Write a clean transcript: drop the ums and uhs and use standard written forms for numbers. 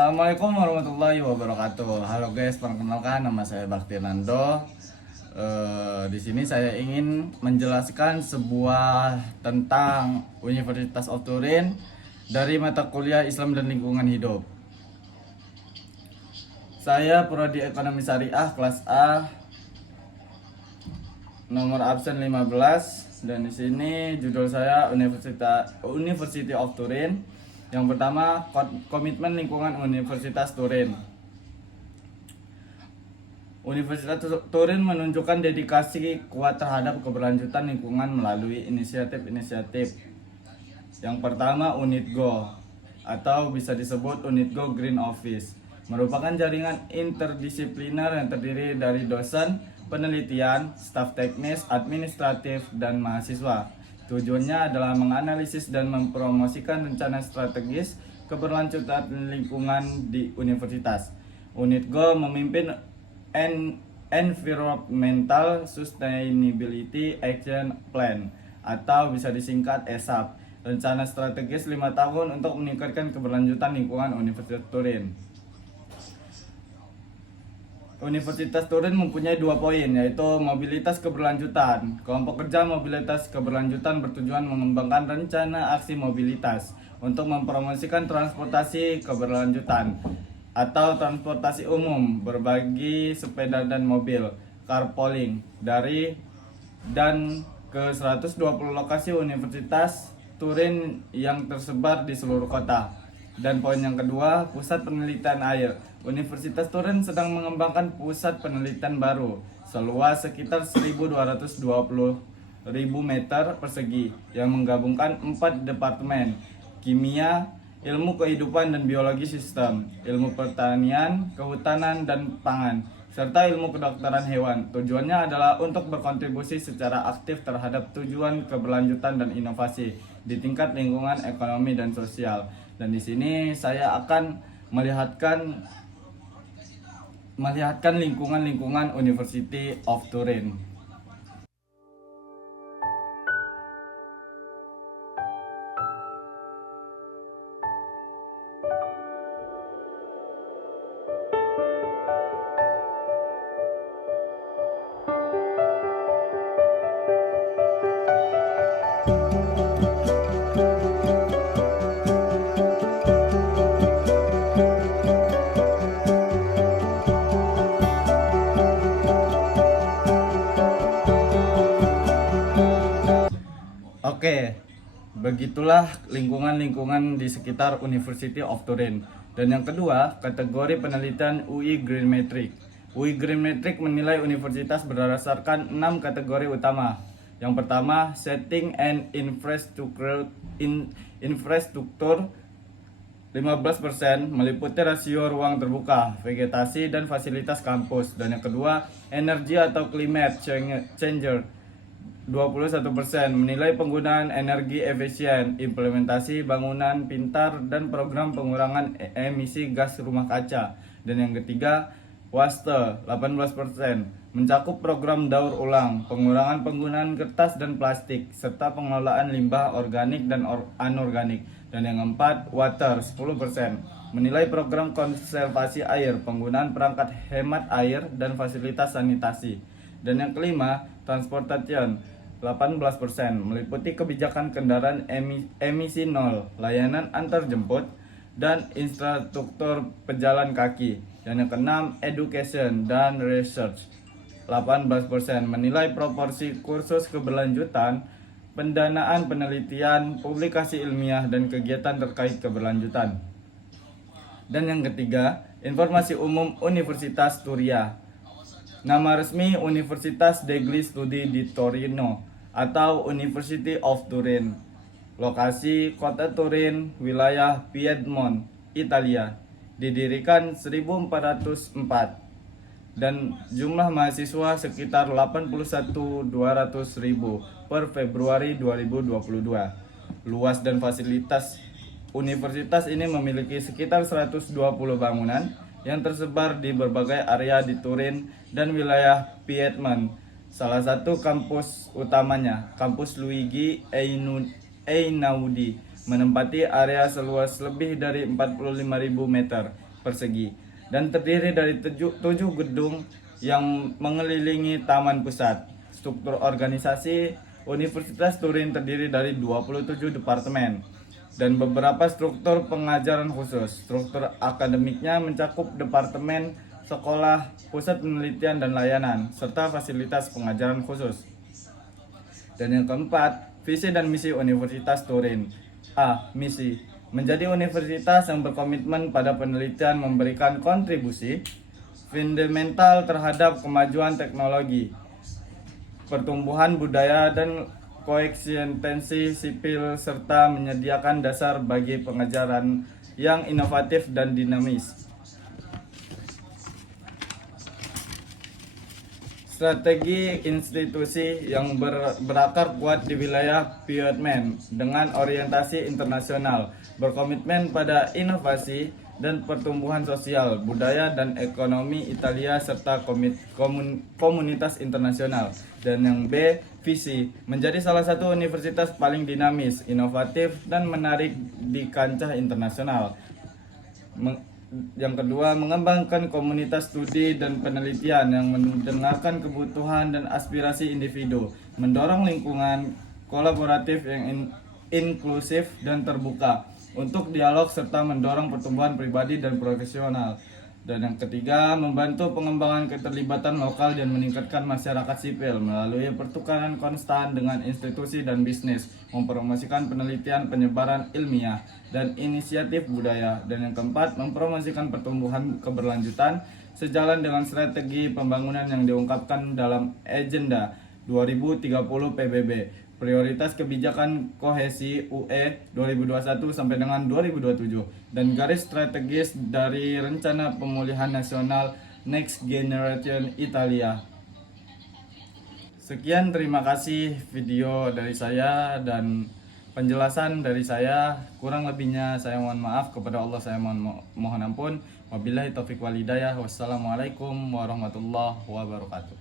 Assalamualaikum warahmatullahi wabarakatuh. Halo guys, perkenalkan nama saya Bakti Nando. Di sini saya ingin menjelaskan sebuah tentang Universitas of Turin dari mata kuliah Islam dan Lingkungan Hidup. Saya prodi Ekonomi Syariah kelas A, nomor absen 15, dan di sini judul saya University of Turin. Yang pertama, komitmen lingkungan Universitas Turin. Universitas Turin menunjukkan dedikasi kuat terhadap keberlanjutan lingkungan melalui inisiatif-inisiatif. Yang pertama, UNITGO atau bisa disebut UNITGO Green Office, merupakan jaringan interdisipliner yang terdiri dari dosen, penelitian, staf teknis, administratif, dan mahasiswa. Tujuannya adalah menganalisis dan mempromosikan rencana strategis keberlanjutan lingkungan di universitas. UNITGO memimpin Environmental Sustainability Action Plan atau bisa disingkat ESAP, rencana strategis 5 tahun untuk meningkatkan keberlanjutan lingkungan Universitas Turin. Universitas Turin mempunyai 2 poin, yaitu mobilitas keberlanjutan. Kelompok kerja mobilitas keberlanjutan bertujuan mengembangkan rencana aksi mobilitas untuk mempromosikan transportasi keberlanjutan atau transportasi umum, berbagi sepeda dan mobil, carpooling, dari dan ke 120 lokasi Universitas Turin yang tersebar di seluruh kota. Dan poin yang kedua, pusat penelitian air. Universitas Turin sedang mengembangkan pusat penelitian baru seluas sekitar 1.220.000 meter persegi yang menggabungkan 4 departemen: kimia, ilmu kehidupan dan biologi sistem, ilmu pertanian, kehutanan dan pangan, serta ilmu kedokteran hewan. Tujuannya adalah untuk berkontribusi secara aktif terhadap tujuan keberlanjutan dan inovasi di tingkat lingkungan, ekonomi, dan sosial. Dan di sini saya akan melihatkan lingkungan University of Turin. Oke, begitulah lingkungan-lingkungan di sekitar University of Turin. Dan yang kedua, kategori penelitian UI Green Metric. UI Green Metric menilai universitas berdasarkan 6 kategori utama. Yang pertama, setting and infrastructure 15%, meliputi rasio ruang terbuka, vegetasi, dan fasilitas kampus. Dan yang kedua, energi atau climate changer 21%, menilai penggunaan energi efisien, implementasi bangunan pintar, dan program pengurangan emisi gas rumah kaca. Dan yang ketiga, waste 18%, mencakup program daur ulang, pengurangan penggunaan kertas dan plastik, serta pengelolaan limbah organik dan anorganik. Dan yang keempat, water 10%, menilai program konservasi air, penggunaan perangkat hemat air, dan fasilitas sanitasi. Dan yang kelima, transportation 18%, meliputi kebijakan kendaraan emisi nol, layanan antar jemput, dan infrastruktur pejalan kaki. Dan yang keenam, education dan research 18%, menilai proporsi kursus keberlanjutan, pendanaan penelitian, publikasi ilmiah, dan kegiatan terkait keberlanjutan. Dan yang ketiga, informasi umum Universitas Turia. Nama resmi Universitas degli Studi di Torino atau University of Turin. Lokasi kota Turin, wilayah Piedmont, Italia. Didirikan 1404 dan jumlah mahasiswa sekitar 81.200.000 per Februari 2022. Luas dan fasilitas universitas ini memiliki sekitar 120 bangunan yang tersebar di berbagai area di Turin dan wilayah Piedmont. Salah satu kampus utamanya, Kampus Luigi Einaudi, menempati area seluas lebih dari 45.000 meter persegi dan terdiri dari 7 gedung yang mengelilingi taman pusat. Struktur organisasi Universitas Turin terdiri dari 27 departemen dan beberapa struktur pengajaran khusus. Struktur akademiknya mencakup departemen, sekolah, pusat penelitian dan layanan, serta fasilitas pengajaran khusus. Dan yang keempat, visi dan misi Universitas Turin. A. Misi: menjadi universitas yang berkomitmen pada penelitian, memberikan kontribusi fundamental terhadap kemajuan teknologi, pertumbuhan budaya dan koeksistensi sipil, serta menyediakan dasar bagi pengajaran yang inovatif dan dinamis. Strategi institusi yang berakar kuat di wilayah Piedmont dengan orientasi internasional, berkomitmen pada inovasi dan pertumbuhan sosial, budaya dan ekonomi Italia serta komunitas internasional. Dan yang B, visi: menjadi salah satu universitas paling dinamis, inovatif dan menarik di kancah internasional. Yang kedua, mengembangkan komunitas studi dan penelitian yang mendengarkan kebutuhan dan aspirasi individu, mendorong lingkungan kolaboratif yang inklusif dan terbuka untuk dialog serta mendorong pertumbuhan pribadi dan profesional. Dan yang ketiga, membantu pengembangan keterlibatan lokal dan meningkatkan masyarakat sipil melalui pertukaran konstan dengan institusi dan bisnis, mempromosikan penelitian, penyebaran ilmiah, dan inisiatif budaya. Dan yang keempat, mempromosikan pertumbuhan keberlanjutan sejalan dengan strategi pembangunan yang diungkapkan dalam Agenda 2030 PBB. Prioritas kebijakan kohesi UE 2021 sampai dengan 2027 dan garis strategis dari rencana pemulihan nasional Next Generation Italia. Sekian, terima kasih video dari saya dan penjelasan dari saya. Kurang lebihnya saya mohon maaf, kepada Allah saya mohon ampun. Wabillahi taufiq wal hidayah. Wassalamualaikum warahmatullahi wabarakatuh.